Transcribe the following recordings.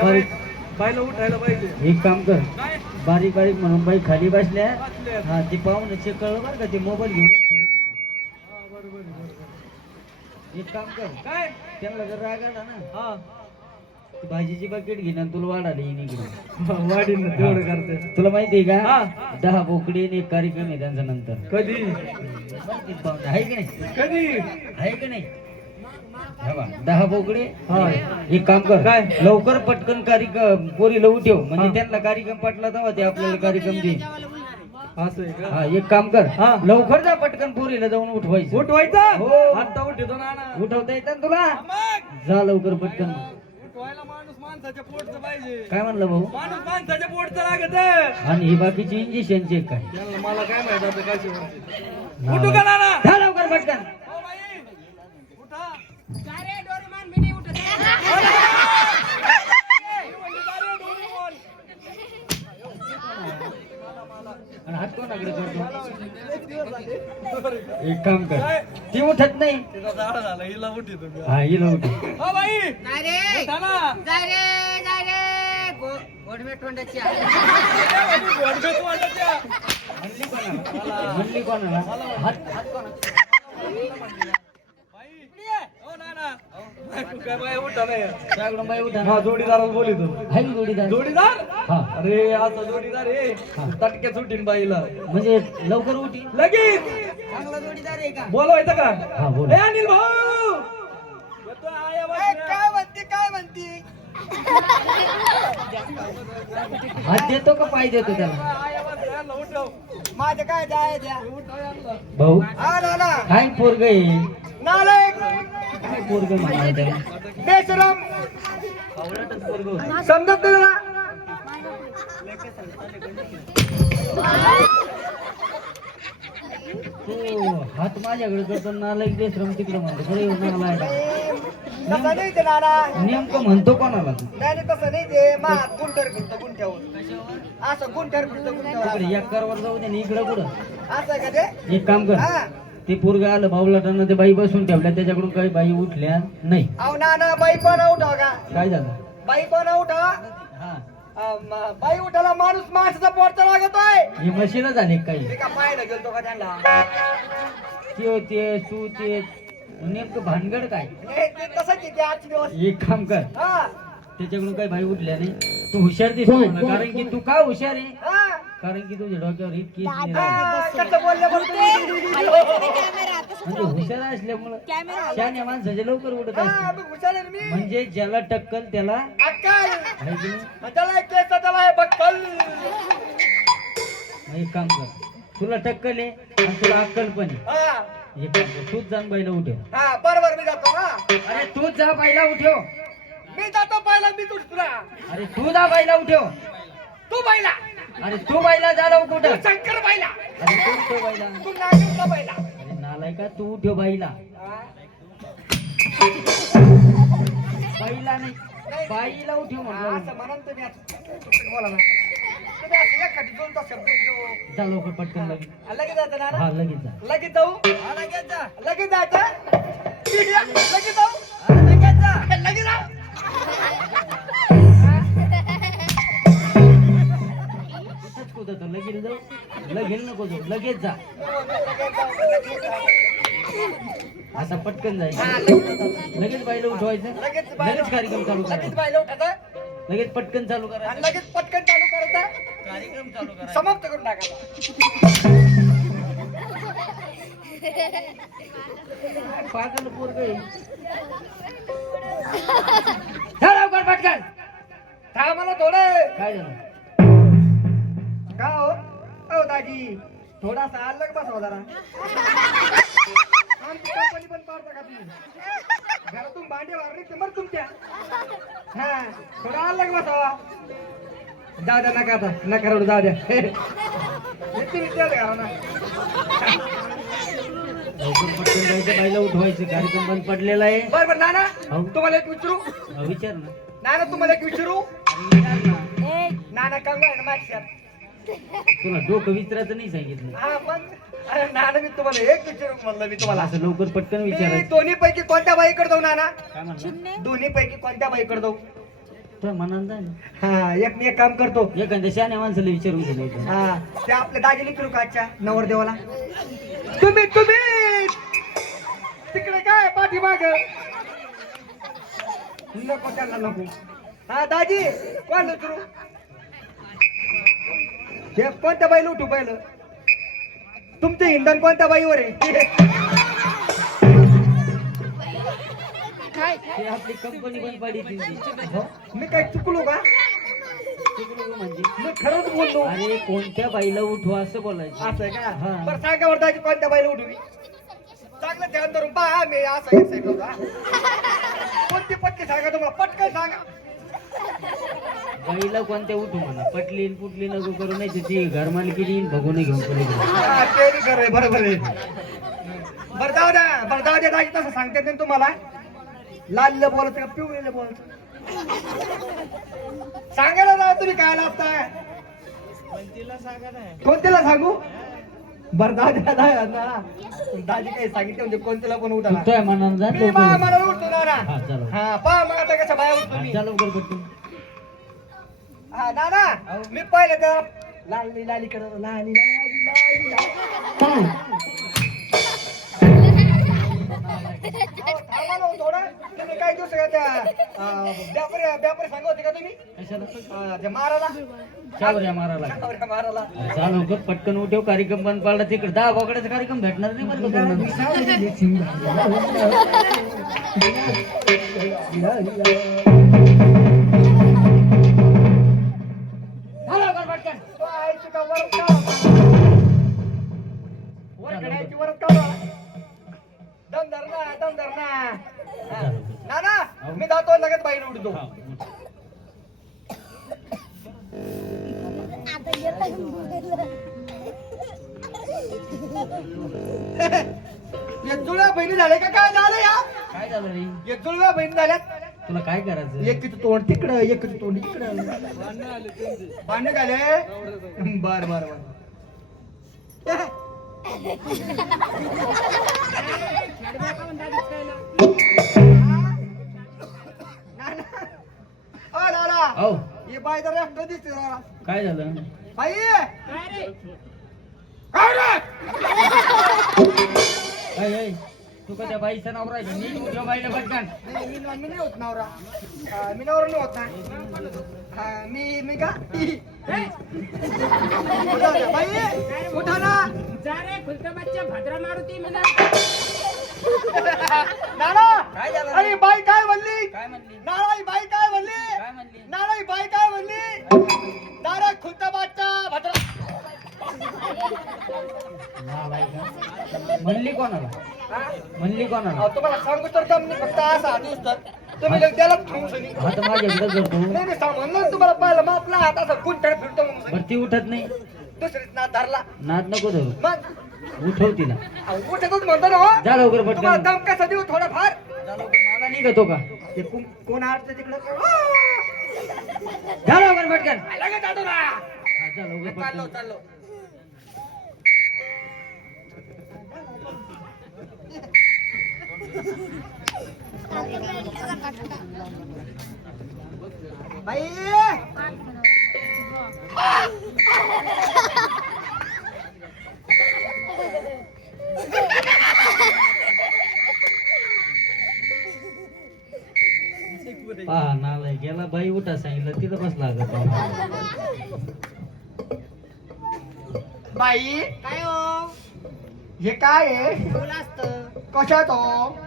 उठायला पाहिजे. एक काम कर. बारीक बारीक म्हणून बाई खाली बसल्या. हा ते पाहून चेक कळलं बरं का ते मोबाईल घेऊन. एक काम कर. काय? त्यांना जर राग आला ना हा. भाजीची बकेट घेईन आणि तुला वाढाली येईन इकडे. वाढीन ना तेवढं करते. तुला माहिती आहे. का दहा बोकडी आणि एक कार्यक्रम आहे त्यांचा नंतर. कधी? आहे की नाही? कधी? आहे की नाही? दहा बोकडे. एक काम कर. काय? लवकर पटकन कार्यक्रम पोरी लावू ठेव. म्हणजे. त्यांना कार्यक्रम पटला तेव्हा ते आपल्याला कार्यक्रम देईल. असं आहे का? हा एक काम कर. हा. लवकर जा पटकन पोरीला जाऊन उठवायचं. उठवायचा? हो. आता उठतो ना ना. उठवता येतं ना तुला? मग. जा लवकर पटकन. उठवायला माणूस माणसाच्या पोटचं पाहिजे. काय म्हणलं भाऊ? माणूस माणसाच्या पोटचं लागत आणि ही बाकीची इंजेक्शन चेक काय मला काय माहीत आता काय उठू का नाना? जा लवकर पटकन. एक काम कर. ती उठत नाही. हा हिला उठ हो. म्हणली कोणाला? हात हात कोणाला बाई हो नाना बाई, काय बाई उठा नाही त्याकडून बाई उठा हा जोडीदाराला बोलितो आहे ना जोडीदार? जोडीदार हा. अरे आता जोडीदार आहे. हा. तटक्या सुटीन बाईला. म्हणजे लवकर उठी. लगेच. चांगला जोडीदार आहे का? बोलवायचं का? हा बोल. ए अनिल भाऊ! आया काय म्हणते काय म्हणते? हात देतो का पाय देतो त्याला? आया बसल्या, उठव. माझं काय जाय द्या? उठव यांना. भाऊ ना काय पोरग आहे? नालायक काय पोरग पोरग होतं. समजत नाही ना? तो हात माझ्याकडे करतो बेश्रम तिकडे म्हणतो. बरं येऊन नाही ते नाना. नेमकं म्हणतो कोणाला तू? नाही तसं नाही ते. मा गुंठर फिरतं गुंठ्यावर. असं गुंठर फिरतं गुंठ्यावर. तिकडे एकरवर जाऊ दे इकडं कुठं? असं का ते? एक काम कर. हा. ते पोरग आलं भाऊलाटांना ते बाई बसून ठेवल्या त्याच्याकडून काही बाई उठल्या नाही. अहो नाना बाई पण उठाव का? काय झालं? बाई पण उठा. हा. बाई उठाला माणूस माणसाचा पोरचा लागतोय. हे मशीन झाले काही. का गेलतो का त्यांना? ते ते तू ते नेमकं भानगड काय? ते तसंच आजचे दिवस. एक काम कर. हा. त्याच्याकडून काही बाई उठल्या नाही. तू हुशार दिसतो मला. कारण की तू का हुशार आहे? हा. कारण की तुझ्या डोक्यावर इतकी? म्हणजे हुशार असल्यामुळं शान्या माणसाचे लवकर उठत हा, असते मग हुशार आहे मी? म्हणजे ज्याला टक्कल त्याला अक्कल. आहे की नाही? त्याला एक मग काम कर. तुला टक्कल आहे आणि तुला अक्कल पण आहे. हा. एक काम कर. तूच जाऊन बाईला उठव. हा बरोबर मी जातो हा. अरे तूच जा बाईला उठव. मी जातो पहिला मी तुझ तुला अरे तू जा बाईला उठव. तू पहिला अरे तू लवकर तू उठव शंकर पहिला अरे तू उठव बाईला? तू नागरिकचा पहिला अरे नालाय का तू उठव बाईला? हा. बाईला नाही बाईला उठव हा, म्हटलं असं म्हणून तुम्ही आता. बोला ना. तुम्ही असं एखादी दोनचा शब्द येतो. जा लवकर पटकन लगेच. हा, लगेच जायचं ना? हा लगेच जा. लगेच जाऊ? हा, लगेच जा. लगेच जायचं? लगेच जाऊ? तर लगेच नको जाऊ. लगेच जा. आता पटकन जायचं लगेच बाईला उठवायचं. लगेच लगेच कार्यक्रम चालू लगेच करायचा. बायला उठायचं. लगेच पटकन चालू आणि करायचा लगेच पटकन चालू करायचं. कार्यक्रम चालू करायचा. समाप्त करून टाकायचा. पागल पोरग लवकर पटकन. हा मला थोडं. काय झालं? का हो? हो दाजी थोडासा अलग बसवा जरा. आमची कंपनी पण पाडता का तुम्ही? घरातून भांडे वारले तर मग तुमच्या. हा थोडा अलग बसावा. जाऊ द्या नका आता नका रडू जाऊ द्या. लवकर पटकन जायचं बाईला उठवायचं कार्यक्रम बंद पडलेला आहे. बरं बरं नाना हो. तुम्हाला एक विचारू? विचार ना. नाना तुम्हाला एक विचारू? नाना कंगवा आहे ना माझ्या तुला डोकं विचारायचं नाही सांगितलं. हा मग अरे नाना मी तुम्हाला एक विचारू म्हणलं मी तुम्हाला. असं लवकर पटकन मी विचारायचं. दोन्ही पैकी कोणत्या बाईकडे जाऊ नाना? काय म्हणलं? दोन्ही पैकी कोणत्या बाईकडे जाऊ? जा ना. हा एक मी एक काम करतो. एखाद्या शाने माणसाला विचारून गेलं हा ते आपल्या दागिने करू का आजच्या नवरदेवाला? तुम्ही तुम्ही! तिकडे काय पाठीमाग? नको त्यांना नको. हा दाजी कोण उतरू हे कोणत्या बाईला उठू पहिलं? तुमचं इंधन कोणत्या बाईवर आहे? आपली कंपनी पण पाडी? मी काय चुकलो का? म्हणजे मी खरंच बोललो. अरे कोणत्या बाईला उठवा असं बोलायचं? असं आहे का? हा. बरं सांगा बरं दाजी कोणत्या बाईला उठवी चांगलं ध्यान धरून पहा मी असं होता कोणती पटकी सांगा तुम्हाला? पटकन सांगा. बाईला कोणत्या उठू म्हणा? पटली पुटली नको करू नाही ती घर मालकी देईन भगवून घेऊन पडे ते बी खरं आहे, बरोबर आहे. बरं जाऊ द्या बरं जाऊ द्या दाजी तसं सांगते ना तुम्हाला. लाल बोलायचं का पिवळीला बोलायचं सांगायला जाऊ तुम्ही काय लागताय कोणत्याला सांगू? बरं ना. दाजी काही सांगितलं म्हणजे कोणत्याला पण उठा तुझ्या मनानं जा मी लवकर. मा- मला उठतो ना. हा, पहा मग आता कशा बाया उठतो मी. लवकर. हा दादा मी पाहिलं तर लाली लाली लाली लाली थांबा ना हो थोडं. तुम्ही काही दिवस का त्या व्यापारी व्यापारी होते का तुम्ही? कशाला? अं, मारायला शावऱ्या मारायला शावऱ्या मारायला हा, जा लवकर पटकन उठव कार्यक्रम बंद पडला तिकडे. दहा बोकड्याचा कार्यक्रम भेटणार नाही बरं का. जातो लगेच बाहेर उडतो हा, या जुळ्या बहिणी झाल्या का? काय झालं या? काय झालं रे? बहिणी झाल्यात. तुला काय करायचं? एकीचं तोंड तिकडं एकीचं तोंड इकडं. भांडण झाले बर बर बर. औ. ही दिसते जरा. काय झालं? बाई! ऐ, ऐ, तू का त्या बाईचा नवरा आहे? नीट उठव बाईला नाही, मी मी नाही होत नवरा. मी नवरा नाही होत ना. मी मी का? उठा ना, बाई! उठा ना! नाना! काय झालं? अरे बाई काय म्हणली? काय म्हणली? नाना ही बाई काय म्हणली? म्हणली कोणाला? हा? म्हणली कोणाला? तुम्हाला सांगू तर दम नाही फक्त असा हात तर तुम्ही लग त्याला थांबू सनी आता माझ्याकडे नाही तुम्हाला पाहिलं मग आपला हात असा कुंठड फिरतो बरं ती उठत नाही. दुसरीच ना धरला. नाद नको धरू. मग? उठव तिला. अहो, म्हणतो ना हो. जा लवकर तुम्हाला पटकन दम कसा देऊ थोडाफार? जा मला निघतो का? ते कोण- कोण आडतं तिकडं? जा लवकर पटकन. लगेच जातो ना. हा, जा लवकर चाललो पटकन. चाललो. बाई पहा नालाय गेला बाई उठा सांगितलं तिथं बसला लागत बाई काय हो? हे काय आहे? कशात हो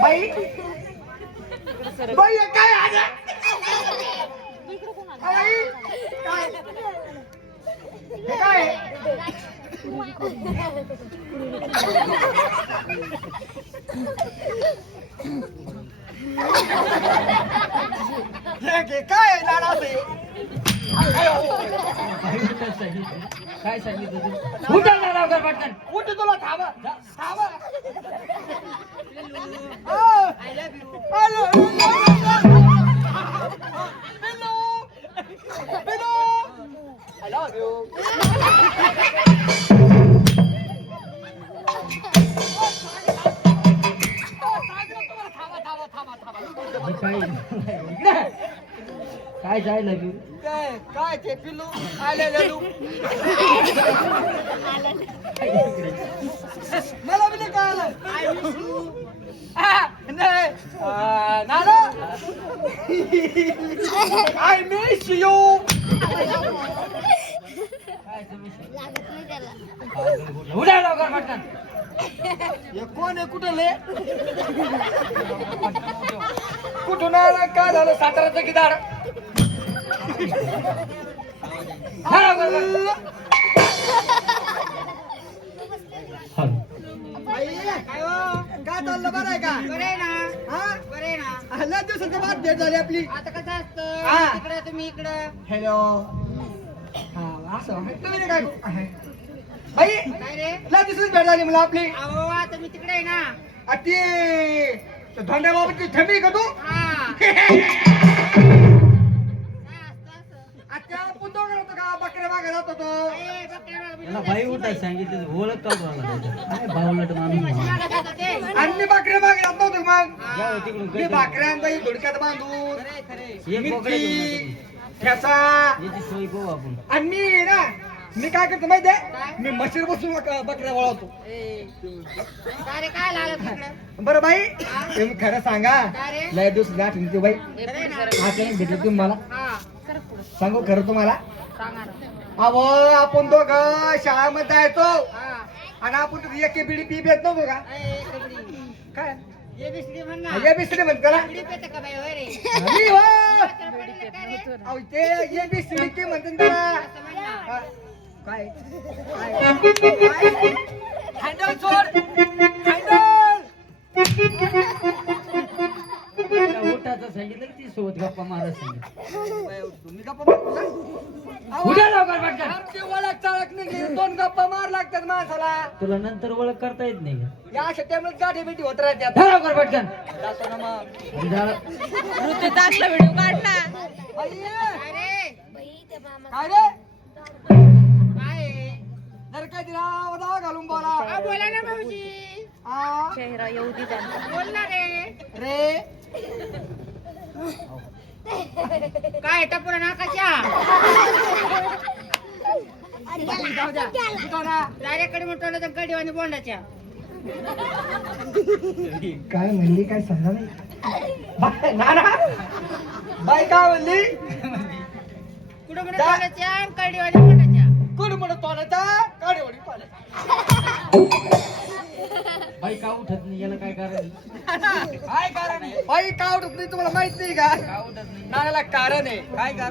बाई. बाई काय आहे? बाई. काय हे काय हे काय आहे. काय सांगितलं तू? उठा लावकर पटकन. उठ तुला थांबा. थांबा. काय? काय जायला काय? काय ते पिल्लू आले लेलू मला म्हणजे नाही आलं आ, नाही नाना? आय मिस यू उड्या लवकर पटकन. हे कोण आहे? कुठं ले कुठून आला? काय झालं? साताऱ्याचं गिदार काय चाललं बरं आहे का बरे ना हा बरे ना भेट झाली आपली आता कसं हा. असतं तुम्ही इकडं हॅलो हा असं तुम्ही नाही काय बाई काय रे भेट झाली मला आपली अहो आता मी तिकडे आहे ना आ ती धोंड्या बाबाची थंडी का तू हा काय असतं असं? आता पुतो होतो का बकऱ्या मागे जात होतो ए, बकऱ्या मागं त्याला मी बाई उठाय सांगितलं ओळख का राहिला त्याचा? काय बावलट माणूस म्हणून. मागं जातं ते. आणि मी बकऱ्या मागे जात नव्हतो का मग जाऊ तिकडून मी काय करू? भाकऱ्या बाई धुडक्यात बांधून. मिरची आपण. आणि मी ना मी काय करतो माहितीये? मी मशीन बसून बक- बकऱ्या वळवतो. बरं बाई तुम्ही खरं सांगा. लय दिवस गाठ होती बाई. अचानक भेटलं तुम्ही मला. हा सांगू खरं तुम्हाला? अहो आपण दोघं शाळामध्ये जायचो. हा. आणि आपण एक बिडी पी पेत नव्हतो का. काय? ये बिसरी म्हणतो त्याला कबड्डी पेते का बाई होय रे अरे हो. अहो, ते ये बिसरी की म्हणतो ना त्याला असं म्हण ना. हा. काय? हँडल सोड हँडल। सांगितलं की ती सोबत गप्पा मारत सांगितलं तुम्ही गप्पा मारता का? अहो, उड्या लवकर पटकन आमची ओळख चाळक नाही दोन गप्पा मार लागतात माणसाला. तुला नंतर ओळख करता येत नाही का? या अशा टाइमला गाठी बिठी होत राहत्यात जा लवकर पटकन जातो ना मग. आणि झालं. आई, काय काय रे? काय? आहे? जर काय तिला दावा घालून बोला. बोला ना भाऊजी. हा बोल ना रे रे. काय टपुरा नाकाच्या. डायरेक्ट मोठवलं तर गडीवानी बोंडाच्या. काय म्हणली काय समजा नाही. बाय- काय म्हणली? कुठं कुठं जा. तोंडाच्या? कडीवानी बोंडाच्या. कोण म्हणत तोंडाचा काडेवाडी पाण्याचा बाई का उठत नाही? याला काय करायचं काय कारण आहे? बाई काय आवडत नाही तुम्हाला माहीत नाही का? का उठत नाही? नानाला कारण आहे. काय कारण?